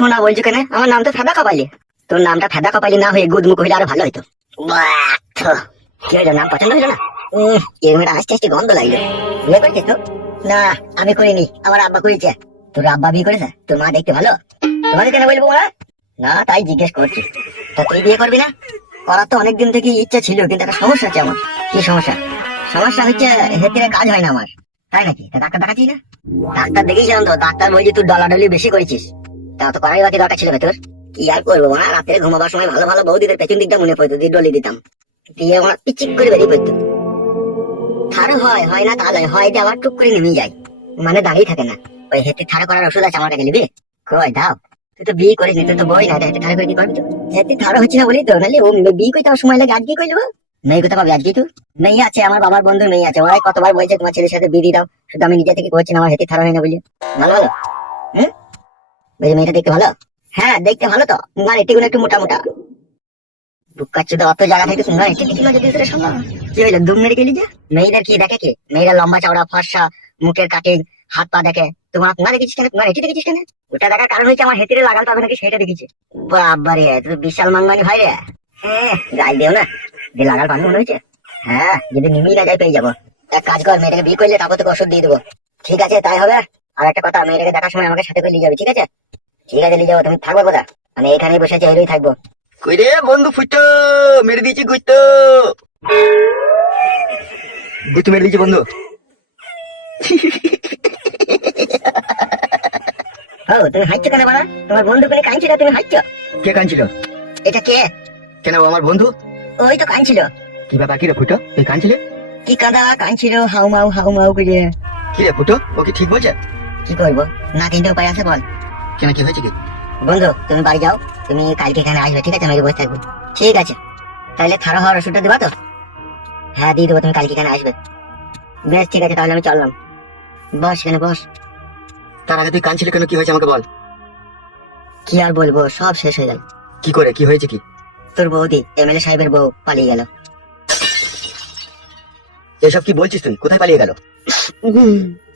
শোনা বলছো কেন? আমার নাম তো ফেদা কপালি। তোর নামটা ফেদা কপালি না হয়ে গুদমুখ হইলে আরও ভালো হইতো। কি হইল নাম? পছন্দ হইল না? আস্তে আস্তে গন্ধ লাগল। বিয়ে করেছিস তো? না, আমি করিনি। আমার আব্বা করেছে। তোর আব্বা বিয়ে করেছে? তোর মা দেখতে ভালো? তোমাকে কেন বলব না, তাই জিজ্ঞেস করছি। তা তুই বিয়ে করবি না? করার তো অনেকদিন থেকে ইচ্ছা ছিল, কিন্তু একটা সমস্যা আছে আমার। কি সমস্যা? সমস্যা হচ্ছে কাজ হয় না আমার। তাই নাকি? ডাক্তার দেখাচ্ছি না? ডাক্তার দেখেছিলাম তো, ডাক্তার বলছে তুই ডলাডলি বেশি করেছিস। তা তো করাই বাকি দরকার ছিল তোর কি আর করব না রাত্রে ঘুমাবার সময় ভালো ভালো বৌদিদের পেছন দিকটা মনে পড়তো, দিয়ে ডলি দিতাম। দিয়ে আমার পিচিক করে বেরিয়ে পড়তো। থারো হয় হয় না তাহলে হয় যে আবার টুক করে নেমে যায়। মানে দাঁড়িয়ে থাকে না। ওই হেতে থারো করার ওষুধ আছে আমার কাছে নিবি কই, দাও। তুই তো বিয়ে করিস তুই তো বই না হেতে থারো করে কি করবি? তো হেতে থারো হচ্ছে না বলি তো, নাহলে ও বিয়ে করতে সময় লাগে আজকে কই মেয়ে কোথা পাবি আজকে তুই মেয়ে আছে, আমার বাবার বন্ধুর মেয়ে আছে, ওরাই কতবার বলছে তোমার ছেলের সাথে বিয়ে দাও। শুধু আমি নিজে থেকে করছি না, আমার হেতে থারো হয় না বলি। ভালো ভালো। হুম? মেয়েটা দেখতে ভালো? হ্যাঁ দেখতে ভালো তো। একটু মোটা মোটা। পাবে সেটা দেখেছি। বিশাল মানমানি ভাই রে। হ্যাঁ গাল দিও না। যে লাগাল পানি মনে হয়েছে? হ্যাঁ যদি নিমিই না যাই পেয়ে যাব। এক কাজ কর, মেয়েটাকে বিয়ে করলে তারপর তোকে ওষুধ দিয়ে দেবো। ঠিক আছে, তাই হবে। আর একটা কথা মেয়েটাকে দেখার সময় আমাকে সাথে করে নিয়ে যাবে ঠিক আছে? ঠিক আছে নিয়ে যাব তুমি থাকবে কোথা আমি এখানেই বসে আছি এরই থাকব। কই রে বন্ধু ফুটো? মেরে দিয়েছি গুইতো। গুইতো মেরে দিয়েছি বন্ধু। ও তুমি হাঁটছো কেন বাড়া? তোমার বন্ধু কোনে কাঁদছিল তুমি হাঁটছো? কে কাঁদছিল? এটা কে? কেন ও আমার বন্ধু? ওই তো কাঁদছিল। কি ব্যাপার কি রে ফুটো? তুই কাঁদছিলে? কি কাদা কাঁদছিল হাউ মাউ হাউ মাউ করে কি রে ফুটো? ও কি ঠিক বলছে? কি করব? না কিনতে উপায় আছে বল। কেন কি হয়েছে কি? বন্ধু তুমি বাড়ি যাও তুমি কালকে এখানে আসবে ঠিক আছে? আমি বসে থাকব। ঠিক আছে। তাহলে থারো হওয়ার ওষুধটা দেবা তো? হ্যাঁ দিয়ে দেবো তুমি কালকে এখানে আসবে। বেশ ঠিক আছে তাহলে আমি চললাম। বস এখানে বস। তার আগে তুই কাঁদছিলে কেন? কি হয়েছে আমাকে বল। কি আর বলব সব শেষ হয়ে গেল। কি করে কি হয়েছে কি? তোর বৌদি এমএলএ সাহেবের বউ পালিয়ে গেল। এসব কি বলছিস তুই? কোথায় পালিয়ে গেল?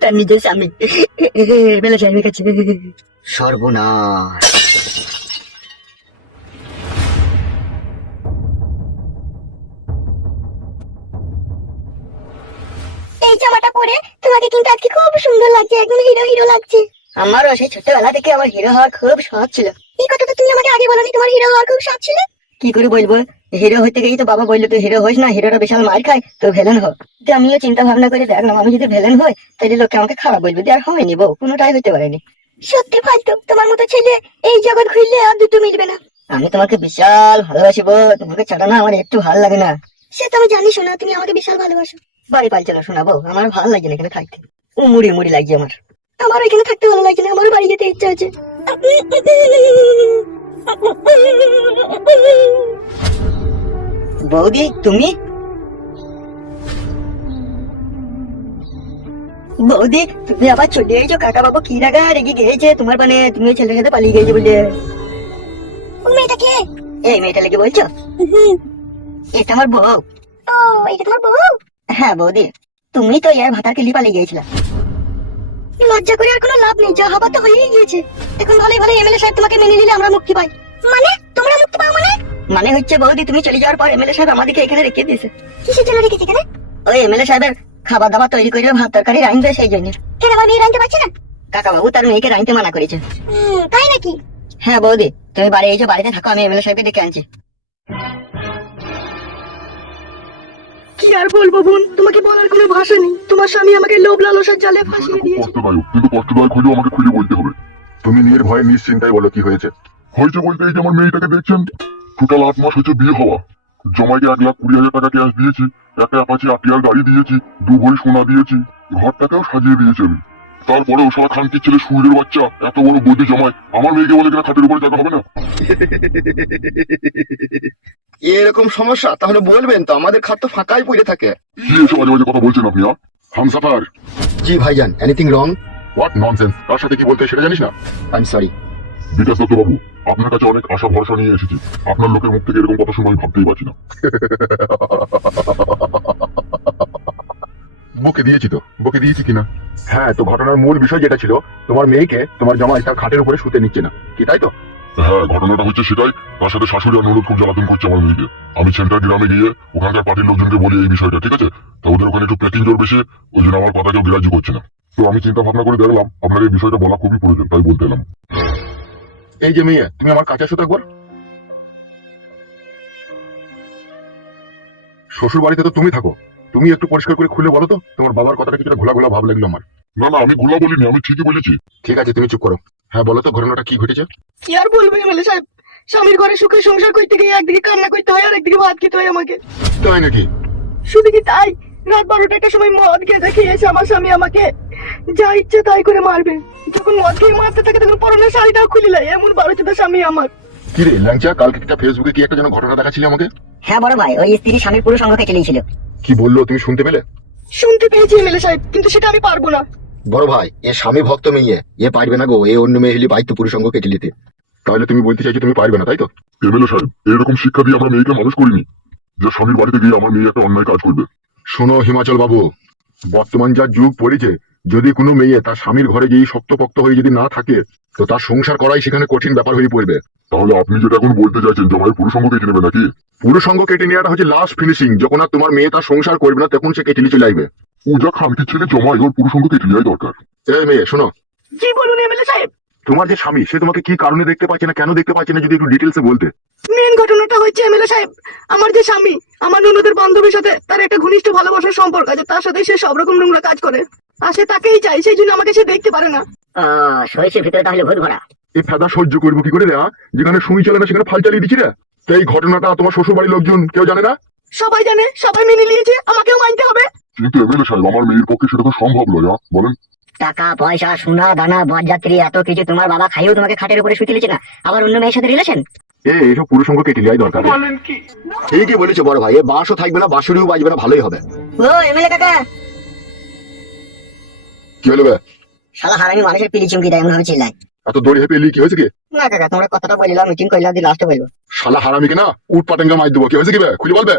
তার নিজের স্বামী। এমএলএ সাহেবের কাছে। সর্বনাশ। এই জামাটা পরে তোমাকে কিন্তু আজকে খুব সুন্দর লাগছে একদম হিরো হিরো লাগছে। আমারও সেই ছোটবেলা থেকে আমার হিরো হওয়ার খুব শখ ছিল। এই কথা তো তুমি আমাকে আগে বলনি তোমার হিরো হওয়ার খুব শখ ছিল? কি করে বলব? হিরো হইতে গিয়ে তো বাবা বলল তুই হিরো হইস না হিরোটা বিশাল মার খায় তো ভেলেন হোক। তো আমিও চিন্তা ভাবনা করে দেখলাম আমি যদি ভেলেন হই তাহলে লোকে আমাকে খারাপ বলবে আর হয়নি বউ কোনোটাই হইতে পারেনি। সত্যি ফালতু তোমার মতো ছেলে এই জগৎ ঘুরলে আর দুটো মিলবে না। আমি তোমাকে বিশাল ভালোবাসি বউ তোমাকে ছাড়া না আমার একটু ভালো লাগে না। সে তো আমি জানি শোনা তুমি আমাকে বিশাল ভালোবাসো। বাড়ি পালছে না শোনাবো আমার ভালো লাগে না এখানে থাকতে মুড়ি মুড়ি লাগছে আমার। আমার এখানে থাকতে ভালো লাগে না আমার বাড়ি যেতে ইচ্ছা হচ্ছে বৌদি তুমি বৌদি তুমি আবার চলে এসো কাকা বাবু কি রাগা রেগে গিয়েছে তোমার মানে তুমি ছেলের সাথে পালিয়ে গিয়েছে বলে মেয়েটা কে এই মেয়েটা লেগে বলছো এটা আমার বউ ও এটা তোমার বউ হ্যাঁ বৌদি তুমি তো ইয়ার ভাতাকে লিয়ে পালিয়ে গিয়েছিলা লজ্জা করে আর কোনো লাভ নেই যা হবার তো হয়েই গিয়েছে এখন ভালোই ভালো এমএলএ সাহেব তোমাকে মেনে নিলে আমরা মুক্তি পাই মানে তোমরা মুক্তি পাও মানে মানে হচ্ছে বৌদি তুমি চলে যাওয়ার পর এমএলএ সাহেব আমাদেরকে এখানে রেখে দিয়েছে। কিসের জন্য রেখেছে এখানে? ওই এমএলএ সাহেবের খাবার দাবার তৈরি করে ভাত তরকারি রাঁধবে সেই জন্য। কেন আমার মেয়ে রাখতে পারছে না? কাকা বাবু তার মেয়েকে রাঁধতে মানা করেছে। তাই নাকি? হ্যাঁ বৌদি তুমি বাড়ি এসে বাড়িতে থাকো আমি এমএলএ সাহেবকে ডেকে আনছি। কি আর বলব বোন তোমাকে বলার কোনো ভাষা নেই। তোমার স্বামী আমাকে লোভ লালসার জালে ফাঁসিয়ে দিয়েছে। কিন্তু কষ্টদায়ক হলেও আমাকে খুলে বলতে হবে। তুমি মেয়ের ভয়ে নিশ্চিন্তায় বলো কি হয়েছে। হয়েছে বলতে এই যে আমার মেয়েটাকে দেখছেন। টোটাল আট মাস হচ্ছে বিয়ে হওয়া। জমাইকে এক লাখ কুড়ি হাজার টাকা ক্যাশ দিয়েছি একটা অ্যাপাচি আটিয়ার গাড়ি দিয়েছি দু ভরি সোনা দিয়েছি ঘরটাকেও সাজিয়ে দিয়েছি আমি। তারপরে ও সারা খানকির ছেলে সুরের বাচ্চা এত বড় বৈধ জমায় আমার মেয়েকে বলে কিনা খাটের উপরে জায়গা হবে না? এরকম সমস্যা? তাহলে বলবেন তো আমাদের খাত তো ফাঁকাই পড়ে থাকে। কি এসব বাজে কথা বলছেন আপনি হামসাফার। জি ভাইজান এনিথিং রং হোয়াট ননসেন্স কার সাথে কি বলতে সেটা জানিস না? I am sorry Bikash Dutta babu আপনার কাছে অনেক আশা ভরসা নিয়ে এসেছি। আপনার লোকের মুখ থেকে এরকম কথা শুনে আমি ভাবতেই পারছি না। বকে দিয়েছি তো। বকে দিয়েছি কিনা? হ্যাঁ তো ঘটনার মূল বিষয় যেটা ছিল তোমার মেয়েকে তোমার জামাই তার খাটের উপরে শুতে নিচ্ছে না। কি তাই তো? হ্যাঁ ঘটনাটা হচ্ছে সেটাই। তার সাথে শাশুড়ি আর ননদ খুব জ্বালাতন করছে আমার মেয়েকে। আমি সেন্টার গ্রামে গিয়ে ওখানকার পার্টির লোকজনকে বলি এই বিষয়টা ঠিক আছে? তা ওদের ওখানে একটু প্যাকিং জোর বেশি ওই জন্য আমার কথা কেউ গ্রাহ্য করছে না। তো আমি চিন্তা ভাবনা করে দেখলাম আপনার এই বিষয়টা বলা খুবই প্রয়োজন তাই বলতে এলাম। এই যে মেয়ে তুমি আমার কাছে আসো তো একবার। শ্বশুর বাড়িতে তো তুমি থাকো। তুমি একটু পরিষ্কার করে খুলে বলো তো তোমার বাবার কথাটা কিছুটা ঘোলা ঘোলা ভাব লাগল আমার। না না আমি গোলা বলিনি আমি ঠিকই বলেছি। ঠিক আছে তুমি চুপ করো। হ্যাঁ বলো তো ঘটনাটা কি ঘটেছে? কি আর বলব এমএলএ সাহেব? স্বামীর ঘরে সুখে সংসার করতে গিয়ে একদিকে কান্না করতে হয় আর একদিকে ভাত খেতে হয় আমাকে। তাই নাকি? শুধু কি তাই? রাত বারোটা একটা সময় মদ খেতে খেয়েছে আমার স্বামী আমাকে। যা ইচ্ছে তাই করে মারবে। যখন মদ খেয়ে মারতে থাকে তখন পরনের শাড়িটাও খুলে নেয় এমন বারো চোদ্দ স্বামী আমার। কি রে ল্যাংচা কালকে একটা ফেসবুকে কি একটা যেন ঘটনা দেখাচ্ছিলে আমাকে? হ্যাঁ বড় ভাই ওই স্ত্রী স্বামীর পুরো সঙ্গ কেটে নিয়েছিল কি বলল তুমি শুনতে পেলে? শুনতে পেয়েছি এমএলএ সাহেব কিন্তু সেটা আমি পারব না। বড় ভাই এ স্বামী ভক্ত মেয়ে এ পারবে না গো এ অন্য মেয়ে হলে বাইতো পুরুষ সঙ্গ কেটে নিতে। তাহলে তুমি বলতে চাইছো তুমি পারবে না তাই তো? এমএলএ সাহেব এরকম শিক্ষা দিয়ে আমরা মেয়েকে মানুষ করিনি। যে স্বামীর বাড়িতে গিয়ে আমার মেয়ে একটা অন্যায় কাজ করবে। শোনো হিমাচল বাবু বর্তমান যা যুগ পড়েছে যদি কোনো মেয়ে তার স্বামীর ঘরে গিয়ে শক্তপোক্ত হয়ে যদি না থাকে তো তার সংসার করাই সেখানে কঠিন ব্যাপার হয়ে পড়বে। তাহলে আপনি যেটা এখন বলতে চাইছেন জমায়ের পুরুষ সঙ্গ কেটে নেবে নাকি? পুরো সঙ্গ কেটে নেওয়াটা হচ্ছে লাস্ট ফিনিশিং যখন আর তোমার মেয়ে তার সংসার করবে না তখন সে কেটে নিয়ে চলে আসবে পূজা খানকে ছেলে জমায় ওর পুরুষ সঙ্গ কেটে নেওয়াই দরকার। এই মেয়ে শোনো। কি বলুন এমএলএ সাহেব? তোমার যে স্বামী সে তোমাকে কি কারণে দেখতে পাচ্ছে না কেন দেখতে পাচ্ছে না যদি একটু ডিটেলসে বলতে। মেন ঘটনাটা হচ্ছে এমএলএ সাহেব আমার যে স্বামী আমার ননদের বান্ধবীর সাথে তার একটা ঘনিষ্ঠ ভালোবাসার সম্পর্ক আছে তার সাথে সে সব রকম নোংরা কাজ করে। আর সে তাকেই চাই সেই জন্য আমাকে সে দেখতে পারে না। ভিতরে তাহলে ভূত ভরা। এই ফেদা সহ্য করব কি করে রে যেখানে সুই চলে না সেখানে ফাল চালিয়ে দিচ্ছি রে। এই ঘটনাটা তোমার শ্বশুর বাড়ির লোকজন কেউ জানে না? সবাই জানে সবাই মেনে নিয়েছে আমাকেও মানতে হবে। কিন্তু এমএলএ সাহেব আমার মেয়ের পক্ষে সেটা তো সম্ভব নয় বলেন। টাকা পয়সা সোনা দানা বরযাত্রী এত কিছু তোমার বাবা খাইয়েও তোমাকে খাটের উপরে শুতে দিচ্ছে না। আবার অন্য মেয়ের সাথে রিলেশন এ এইসব পুরো সঙ্গ কেটে নেওয়াই দরকার ঠিকই বলেছ বড় ভাই এ বাঁশও থাকবে না বাঁশুরিও বাজবে না ভালোই হবে। ও এমএলএ কাকা কি হলো? শালা হারামি মানুষের পিলি চুমকি দেয় এমন ভাবে চিল্লায়। এত দড়ি হেপে এলি কি হয়েছে কি? না কাকা তোমরা কথাটা বললাম মিটিং করলাম দিয়ে লাস্টে বলব। শালা হারামিকে না উট পাটেঙ্গা মার দেবো। কি হয়েছে কি বে? খুলে বলবে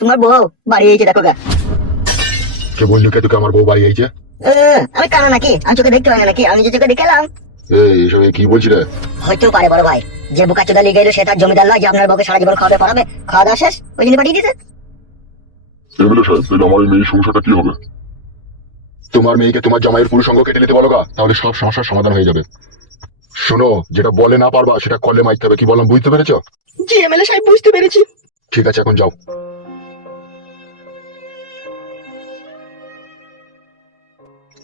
তোমার বউ বাড়ি এইছে দেখো গা। কে বললি কে তোকে? আমার বউ বাড়ি আহ, আমি কানা নাকি? আমি চোখে দেখতে পাই নাকি? আমি যে চোখে দেখে এলাম এই এইসব কি বলছি রে? হইতেও পারে বড় ভাই। যে বুকা চোদা লিগে এলো সে তার জমিদার নয় যে আপনার বউকে সারা জীবন খাওয়াবে পড়াবে। খাওয়া দাওয়া শেষ? ওই জন্য পাঠিয়ে দিতে এমএলএ সাহেব তাহলে আমার এই মেয়ের সংসারটা কি হবে? তোমার মেয়েকে তোমার জামাইয়ের পুরো সঙ্গ কেটে নিতে বলো গা তাহলে সব সমস্যার সমাধান হয়ে যাবে। শোনো যেটা বলে না পারবা সেটা কলে মারতে হবে কি বললাম বুঝতে পেরেছ? জি এমএলএ সাহেব বুঝতে পেরেছি। ঠিক আছে এখন যাও।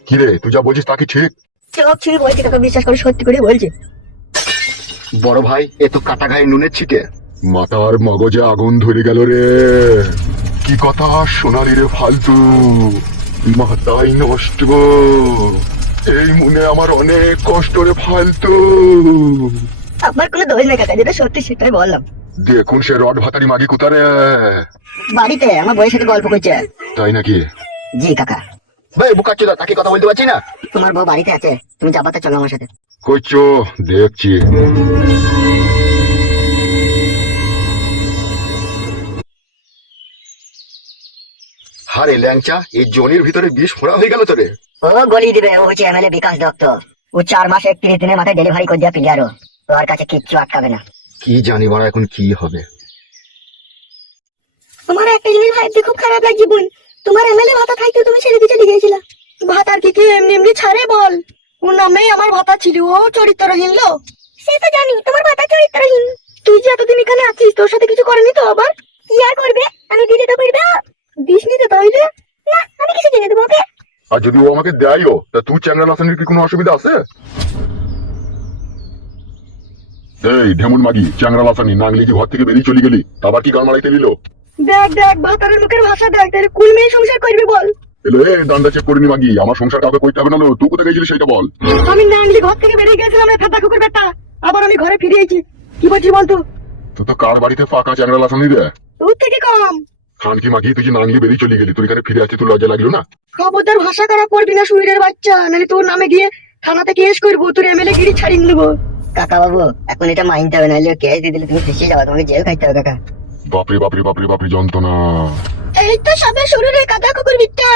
কি রে তুই যা বলছিস তা কি ঠিক? চোখ ছুঁয়ে বলছি তোকে বিশ্বাস করে সত্যি করে বলছি। বড় ভাই এ তো কাটা গায়ে নুনের ছিটে। মাথার মগজে আগুন ধরে গেল রে। কি কথা সোনালি রে ফালতু। মাথাই নষ্ট এই মনে আমার অনেক কষ্ট রে ফালতু। আমার কোনো দোষ নেই কাকা যেটা সত্যি সেটাই বললাম। দেখুন সে রড ভাতারি মাগি কোথারে বাড়িতে আমার বইয়ের সাথে গল্প করছে। তাই নাকি? জি কাকা। ভাই বুকাচ্ছো দা তাকে কথা বলতে পারছি না? তোমার বউ বাড়িতে আছে তুমি যাবাতে চলো আমার সাথে। কইছো দেখছি। হারে ল্যাংচা এই জনির ভিতরে বিষ ফোড়া হয়ে গেল তো রে ও গলি দিবে ও হচ্ছে এমএলএ বিকাশ দত্ত। ও চার মাসে একত্রিশ দিনের মাথায় ডেলিভারি করে দেওয়া প্লেয়ারও ওর কাছে কিচ্ছু আটকাবে না। কি জানি বাড়া এখন কি হবে। আমার একটা জিনিস ভাবতে খুব খারাপ লাগছে বোন। তোমার এমএলএ ভাতা থাকতে তুমি ছেড়ে দিয়ে চলে গিয়েছিল। ভাতার কি কি এমনি এমনি ছাড়ে বল। ওর নামেই আমার ভাতা ছিল ও চরিত্রহীন লো। সে তো জানি তোমার ভাতা চরিত্রহীন। তুই যে এতদিন এখানে আছিস তোর সাথে কিছু করেনি তো আবার কি আর করবে আমি দিলে তো করবে দিস নি তো তাহলে না আমি কিছু কিনে দেবো ওকে আর যদি ও আমাকে দেয়ও। তা তুই চ্যাংরা লাসানির কি কোনো অসুবিধা আছে? এই ঢেমুন মাগি চ্যাংরা লাসানি নাংলি কি ঘর থেকে বেরিয়ে চলে গেলি? আবার কি গান মারাইতে নিল দেখ দেখ ভাতারের মুখের ভাষা দেখ তাহলে কুল মেয়ে সংসার করবি বল। এলো চেক করিনি মাগি আমার সংসার কাউকে করতে হবে না তুই কোথায় গেছিলি সেটা বল। আমি নাংলি ঘর থেকে বেরিয়ে গেছিলাম রে ফাটা কুকুর বেটা। আবার আমি ঘরে ফিরে এসেছি কি বলছিস বলতো তুই তো কার বাড়িতে ফাঁকা চ্যাংরা লাসানি রে? তোর থেকে কম। খানকি মাগি তুই যে বেরিয়ে চলে গেলি? তুই এখানে ফিরে আসছিস তোর লজ্জা লাগল না? খবরদার ভাষা খারাপ করবি না সুইরের বাচ্চা। নাহলে তোর নামে গিয়ে থানাতে কেস করব তোর এমএলএ গিরি ছাড়িয়ে নেব। কাকা বাবু এখন এটা মাইনতে হবে নাহলে কেস দিয়ে দিলে তুমি ফেসে যাবে তোমাকে জেল খাইতে হবে কাকা। বাপরে বাপরে বাপরে বাপরে যন্ত্রণা। এই তো সবে শুরু রে কাদা কুকুর বিট্টা